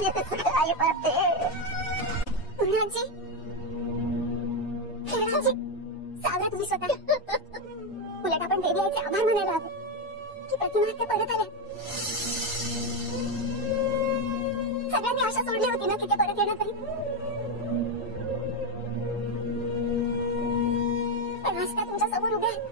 काय बाते पूर्णाजी सावरा तुम्ही स्वतः उलट आपण देवी आईचे आभार मानायला हवे की प्रतिमा ते परत आले. सगळ्यांनी आशा सोडली होती ना की ते परत येणार नाही, पण आज त्या तुमच्या समोर उभे आहेत.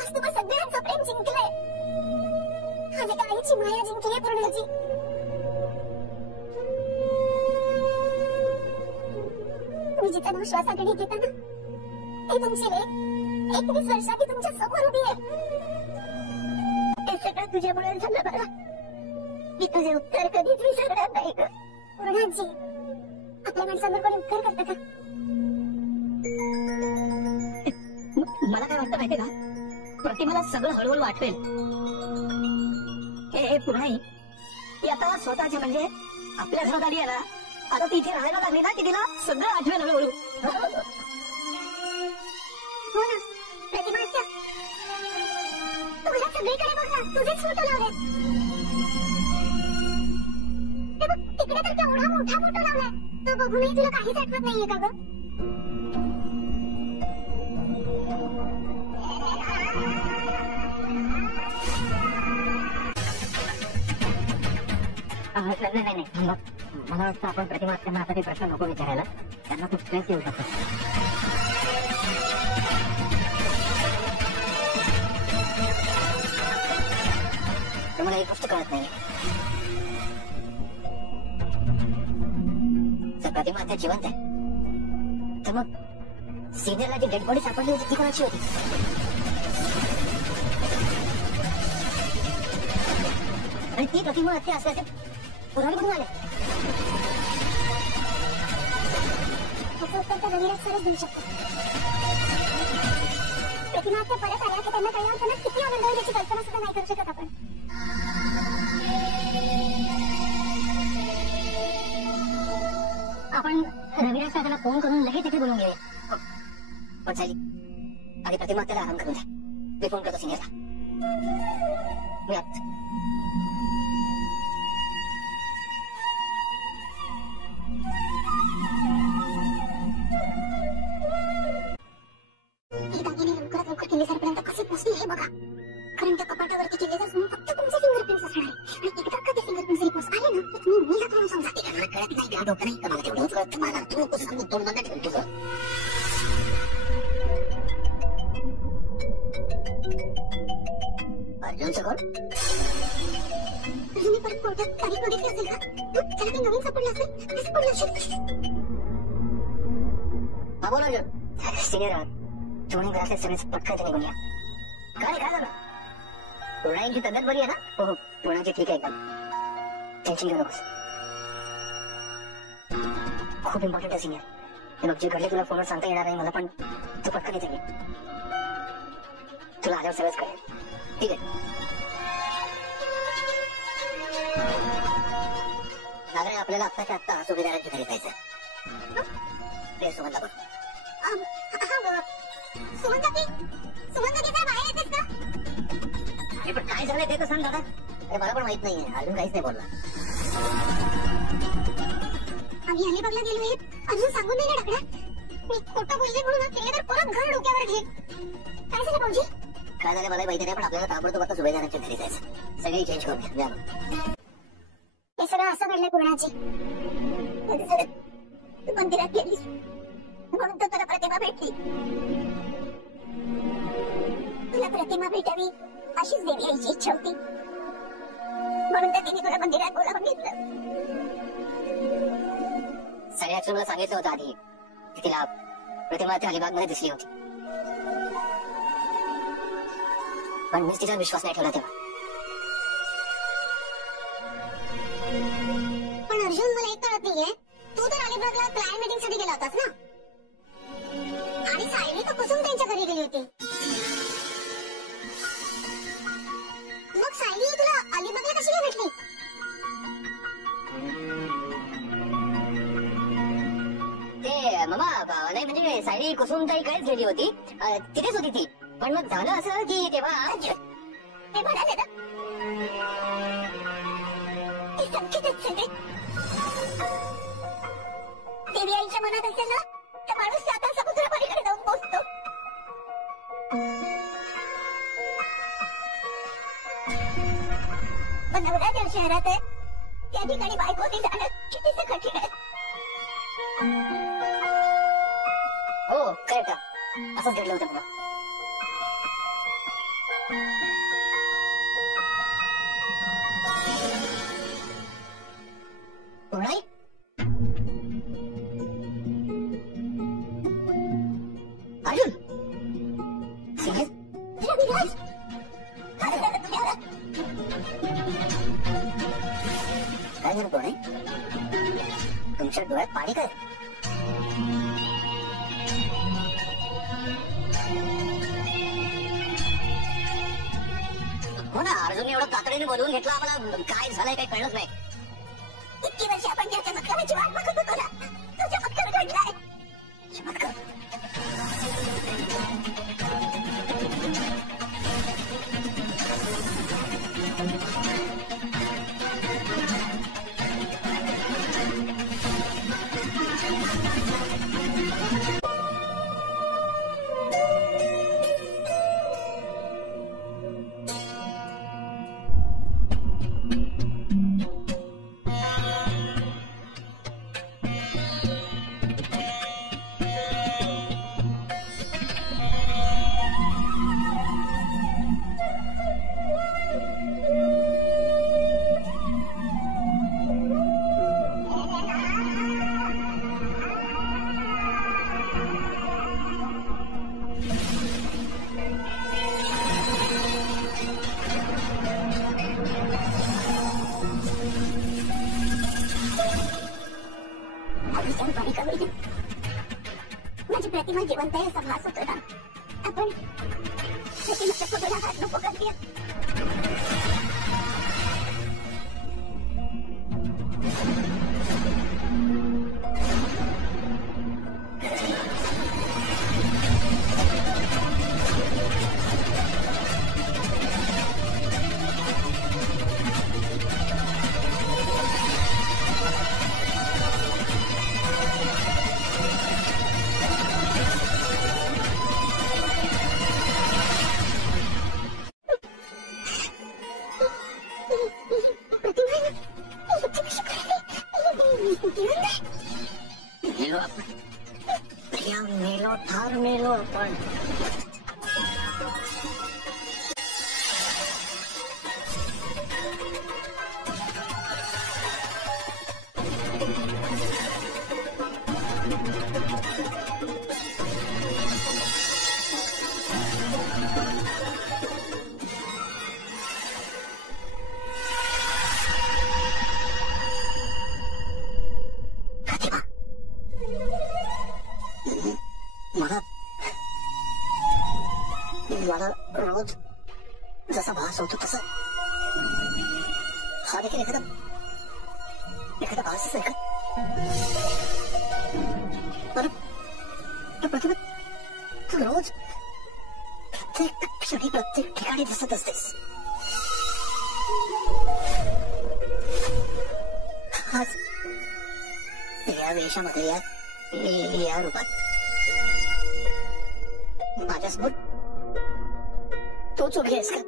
आज तुम्हा सगळ्यांचं प्रेम जिंकलंय आणि त्या आईची माया जिंकली आहे पूर्णाजी. तुम्ही जिचं नाव श्वासाकडे घेता ना ते तुमची लेक 21 वर्षाची तुमच्या समोर उभी आहे. हे सगळं तुझ्यामुळे झालं बरं. मी तुझे उत्तर कधीच विसरणार नाही ग पूर्णाजी. आपल्या माणसांवर कोणी उपकार करतं का? मला काय वाटतं माहितीये का, प्रतिमाला सगळं हळूहळू आठवेल. हे पूर्णाई ती आता स्वतःच्या म्हणजे आपल्या घरात आली आहे ना, आता ती इथे राहायला लागली ना की तिला सगळं आठवेल हळूहळू. हो ना प्रतिमा आत्या, तू घरात सगळीकडे बघ ना, तुझेच फोटो लावले. तिकडे तर केवढा मोठा फोटो लावलाय, तो बघूनही तुला काहीच आठवत नाहीये का ग? नाही मला वाटतं आपण प्रतिमा त्यांना आता ते प्रश्न नको विचारायला, त्यांना खूप स्ट्रेस येऊ शकतो. तुम्हाला एक गोष्ट कळत नाही, जर प्रतिमा त्या जिवंत आहे तर मग सिनियरला जी डेड बॉडी सापडली होती ती कोणाची होती? आणि ती प्रतिमा हत्या असल्याचे पुरावे कुठून आले? त्याचं उत्तर तर रविराज सरच देऊ शकतो. प्रतिमा हत्या परत आल्या की त्यांना कळलं होतं ना किती आनंद होईल याची कल्पना सुद्धा नाही करू शकत आपण. आपण रविराज त्याला फोन करून लगेच तिथे बोलून घेऊया. पण चालेल, आधी प्रतिमा त्याला आराम करून द्या. मी फोन करतो सिनियरला. मी आत किल्लेदारपर्यंत कसे पोहोचले हे बघा. कारण त्या कपाटावरती किल्लेदार समोर फक्त तुमचे फिंगरप्रिंट्स असणार आहे. आणि एकदा का ते फिंगरप्रिंट्स रिपोर्ट आले ना तर तुम्ही मी हात म्हणून समजा. मला कळत नाही का डॉक्टर नाही का मला तेवढं कळत मला. तू नको सांगू, तोंड बंद ठेव तुझं. अर्जुनचं कोण? अर्जुनने परत कोर्टात तारीख बघितली असेल का? त्याला काही नवीन सापडलं असेल, काय सापडलं असेल? हा बोल अर्जुन. सिनियर दोन्ही घरातले सगळे पटकन निघून या. काय झालं? पूर्णाईची तब्येत बरी आहे ना? हो पूर्णाची ठीक आहे एकदम, टेन्शन घेऊ नकोस. खूप इम्पॉर्टंट आहे सिनियर. हे बघ जे घडले तुला फोनवर सांगता येणार नाही मला, पण तू पटकन येते. तुला आल्यावर सगळंच कळेल. ठीक आहे नागरे, आपल्याला आत्ताच्या आत्ता सुभेदारांच्या घरी जायचं. सुगंधा बोल. अरे पण काय झालंय ते तर सांग दादा. अरे मला पण माहित नाहीये, अजून काहीच नाही बोलला. आम्ही अलिबागला गेलो हे अजून सांगून नाही ना टाकणार. मी खोटं बोलले म्हणून किल्लेदार परत घर डोक्यावर घे. काय झालं भाऊजी? काय झालं मला माहिती नाही, पण आपल्याला ताबडतोब आता सुभेदारांच्या घरी जायचं. सगळी चेंज करून घ्या. हे सगळं असं घडलंय पूर्णाची. मंदिरात गेली म्हणून तर तुला प्रतिमा भेटली. तुला प्रतिमा भेटावी अशीच देवी आईची इच्छा होती, म्हणून तर तिने तुला मंदिरात बोलावून घेतलं. सगळ्यात मला सांगितलं होतं आधी की तिला प्रतिमा त्या अलिबाग मध्ये दिसली होती, पण मीच तिचा विश्वास नाही ठेवला तेव्हा. पण अर्जुन मला एक कळत नाहीये, तू तर अलिबागला क्लायंट मीटिंग साठी गेला होतास ना, आणि सायली तर कुसुम त्यांच्या घरी गेली होती. मग सायली तुला अलिबागला कशी काय भेटली? ते मामा नाही म्हणजे सायली कुसुम ताईकडेच गेली होती, तिथेच होती ती. पण मग झालं असं की तेव्हा मी म्हणाले ना, ती संकेतच आहे. देवी आईच्या मनात असेल ना तर माणूस साता समुद्रापलीकडे जाऊन पोहोचतो. पण नवरा ज्या शहरात आहे त्या ठिकाणी बायकोने जाणं कितीच कठीण आहे. हो खरं का, असंच घडलं होतं मला. पूर्णाई, अर्जुन, सिंह, रविराज, काय झालं तुम्हाला? काय झालं पूर्णाई? तुमच्या डोळ्यात पाणी काय? हो ना, अर्जुन एवढं तातडीने बोलवून घेतलं आम्हाला. काय झालंय काही कळलंच नाही. इतकी वर्ष आपण ज्या चमत्काराची वाट बघत होतो ना, तो चमत्कार घडलाय. चमत्कार? माझी प्रतिमा जिवंत आहे असा भास होतो ना. आपण प्रतिमेच्या फोटोला हात नको करूया. मेलो ठार मेलो आपण. मला रोज जसा भास होतो तसा हा देखील एखादा भासच आहे का? प्रतिभा, तू रोज प्रत्येक क्षणी प्रत्येक ठिकाणी दिसत असतेस. आज या वेशामध्ये या रूपात माझ्यासमोर तोच उभी आहेस का?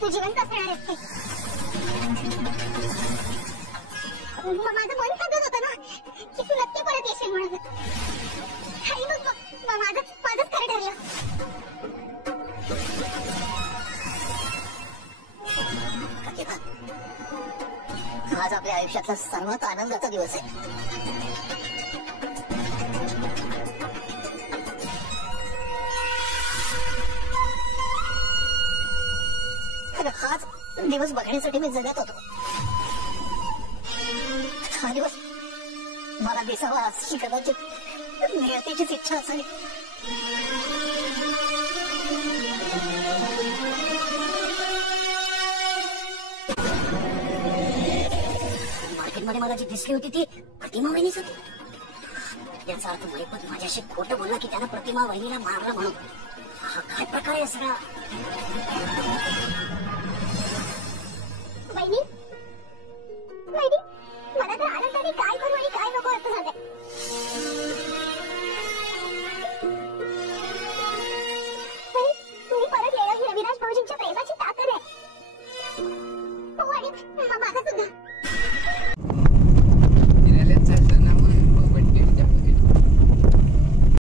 तू जिवंत असणार असते. माझं मन सांगत होतं ना की तू नक्की परत येशील म्हणून. आणि मग माझंच खरं ठरलं. आज आपल्या आयुष्यातला सर्वात आनंदाचा दिवस आहे. हाच दिवस बघण्यासाठी मी जगत होतो. हा दिवस मला दिसावा अशी कदाचित नियतीचीच इच्छा असावी. मार्केटमध्ये मला जी दिसली होती ती प्रतिमा वहिनीच होती. याचा अर्थ महिपत माझ्याशी खोटं बोलला की त्यानं प्रतिमा वहिनीला मारलं म्हणून. हा काय प्रकार आहे सगळा? वहिनी वहिनी, मला तर आनंदाने काय करू आणि काय नको असं झालंय. तुम्ही परत येणं ही अविनाश भाऊजींच्या प्रेमाची ताकद आहे. हो, आणि माझा सुद्धा.